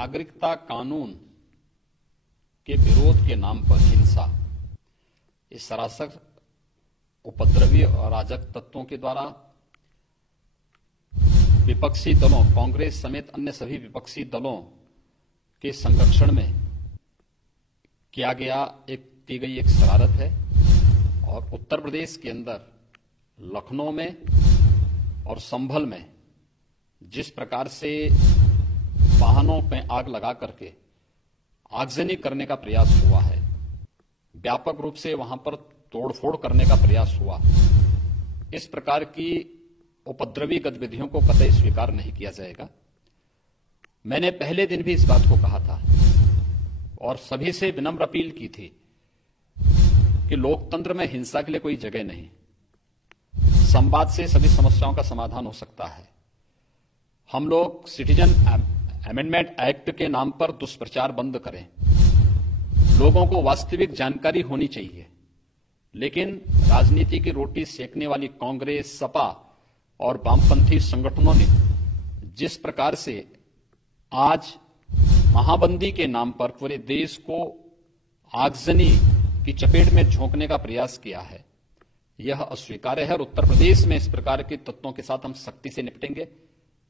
नागरिकता कानून के विरोध के नाम पर हिंसा, इस सरासर उपद्रवी और अराजक तत्वों के द्वारा विपक्षी दलों, कांग्रेस समेत अन्य सभी विपक्षी दलों के संरक्षण में की गई एक शरारत है। और उत्तर प्रदेश के अंदर लखनऊ में और संभल में जिस प्रकार से वाहनों में आग लगा करके आगजनी करने का प्रयास हुआ है, व्यापक रूप से वहां पर तोड़फोड़ करने का प्रयास हुआ, इस प्रकार की उपद्रवी गतिविधियों को कतई स्वीकार नहीं किया जाएगा। मैंने पहले दिन भी इस बात को कहा था और सभी से विनम्र अपील की थी कि लोकतंत्र में हिंसा के लिए कोई जगह नहीं, संवाद से सभी समस्याओं का समाधान हो सकता है। हम लोग सिटीजन अमेंडमेंट एक्ट के नाम पर दुष्प्रचार बंद करें। लोगों को वास्तविक जानकारी होनी चाहिए, लेकिन राजनीति की रोटी सेकने वाली कांग्रेस, सपा और वामपंथी संगठनों ने जिस प्रकार से आज महाबंदी के नाम पर पूरे देश को आगजनी की चपेट में झोंकने का प्रयास किया है, यह अस्वीकार्य है। और उत्तर प्रदेश में इस प्रकार के तत्वों के साथ हम सख्ती से निपटेंगे।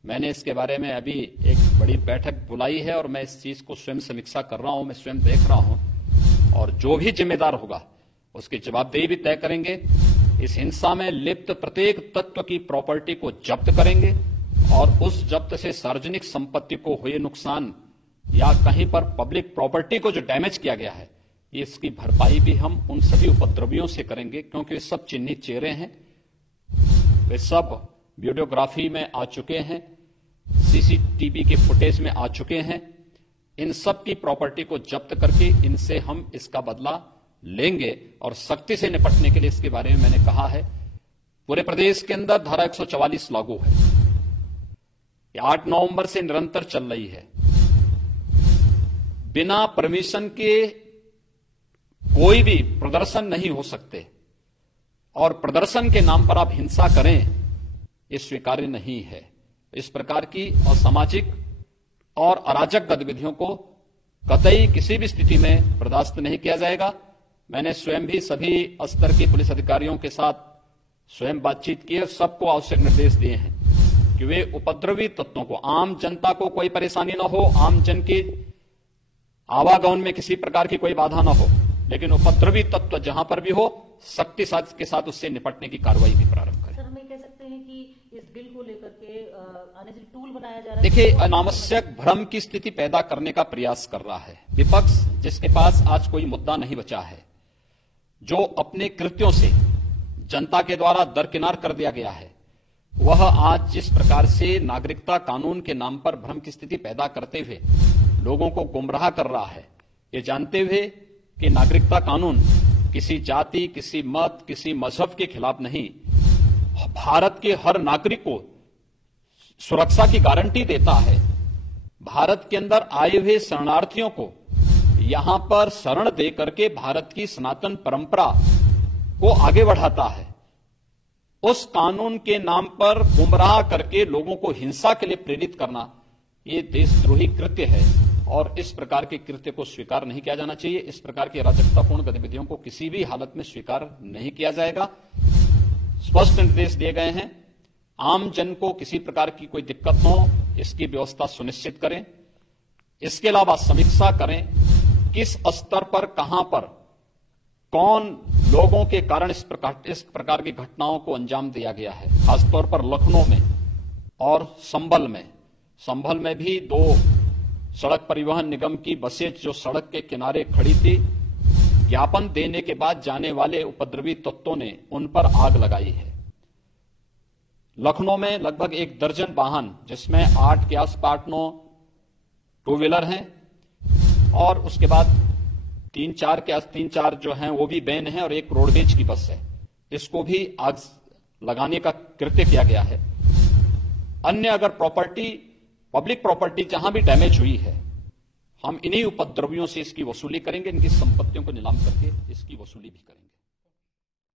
मैंने इसके बारे में अभी एक बड़ी बैठक बुलाई है और मैं इस चीज को स्वयं समीक्षा कर रहा हूं, मैं स्वयं देख रहा हूं और जो भी जिम्मेदार होगा उसकी जवाबदेही भी तय करेंगे। इस हिंसा में लिप्त प्रत्येक तत्व की प्रॉपर्टी को जब्त करेंगे और उस जब्त से सार्वजनिक संपत्ति को हुए नुकसान या कहीं पर पब्लिक प्रॉपर्टी को जो डैमेज किया गया है, इसकी भरपाई भी हम उन सभी उपद्रवियों से करेंगे, क्योंकि वे सब चिन्हित चेहरे हैं, वे सब वीडियोग्राफी में आ चुके हैं, सीसीटीवी के फुटेज में आ चुके हैं। इन सब की प्रॉपर्टी को जब्त करके इनसे हम इसका बदला लेंगे और सख्ती से निपटने के लिए इसके बारे में मैंने कहा है। पूरे प्रदेश के अंदर धारा 144 लागू है, ये 8 नवंबर से निरंतर चल रही है। बिना परमिशन के कोई भी प्रदर्शन नहीं हो सकते और प्रदर्शन के नाम पर आप हिंसा करें, ये स्वीकार्य नहीं है। इस प्रकार की असामाजिक और अराजक गतिविधियों को कतई किसी भी स्थिति में बर्दाश्त नहीं किया जाएगा। मैंने स्वयं भी सभी स्तर के पुलिस अधिकारियों के साथ स्वयं बातचीत की और सबको आवश्यक निर्देश दिए हैं कि वे उपद्रवी तत्वों को, आम जनता को कोई परेशानी न हो, आम जन की आवागमन में किसी प्रकार की कोई बाधा न हो, लेकिन उपद्रवी तत्व जहां पर भी हो सख्ती के साथ उससे निपटने की कार्रवाई भी प्रारंभ करें। सर, हम ये कह सकते हैं कि इस बिल को लेकर के आने से टूल बनाया जा रहा है। देखिए, अनावश्यक भ्रम की स्थिति पैदा करने का प्रयास कर रहा है विपक्ष, जिसके पास आज कोई मुद्दा नहीं बचा है, जो अपने कृत्यों से जनता के द्वारा दरकिनार कर दिया गया है, वह आज जिस प्रकार से नागरिकता कानून के नाम पर भ्रम की स्थिति पैदा करते हुए लोगों को गुमराह कर रहा है, ये जानते हुए कि नागरिकता कानून किसी जाति, किसी मत, किसी मजहब के खिलाफ नहीं, भारत के हर नागरिक को सुरक्षा की गारंटी देता है। भारत के अंदर आए हुए शरणार्थियों को यहां पर शरण दे करके भारत की सनातन परंपरा को आगे बढ़ाता है। उस कानून के नाम पर गुमराह करके लोगों को हिंसा के लिए प्रेरित करना, ये देशद्रोही कृत्य है और इस प्रकार के कृत्य को स्वीकार नहीं किया जाना चाहिए। इस प्रकार की अराजकतापूर्ण गतिविधियों को किसी भी हालत में स्वीकार नहीं किया जाएगा। स्पष्ट निर्देश दिए गए हैं, आम जन को किसी प्रकार की कोई दिक्कत न हो, इसकी व्यवस्था सुनिश्चित करें। इसके अलावा समीक्षा करें किस स्तर पर, कहां पर, कौन लोगों के कारण इस प्रकार की घटनाओं को अंजाम दिया गया है। खासतौर पर लखनऊ में और संभल में भी 2 सड़क परिवहन निगम की बसें जो सड़क के किनारे खड़ी थी, ज्ञापन देने के बाद जाने वाले उपद्रवी तत्वों ने उन पर आग लगाई है। लखनऊ में लगभग 1 दर्जन वाहन, जिसमें 8 के आसपास 9 टू व्हीलर हैं और उसके बाद 3-4 जो हैं वो भी वैन है और एक रोडवेज की बस है, इसको भी आग लगाने का कृत्य किया गया है। अन्य अगर पब्लिक प्रॉपर्टी जहां भी डैमेज हुई है, हम इन्हीं उपद्रवियों से इसकी वसूली करेंगे, इनकी संपत्तियों को नीलाम करके इसकी वसूली भी करेंगे।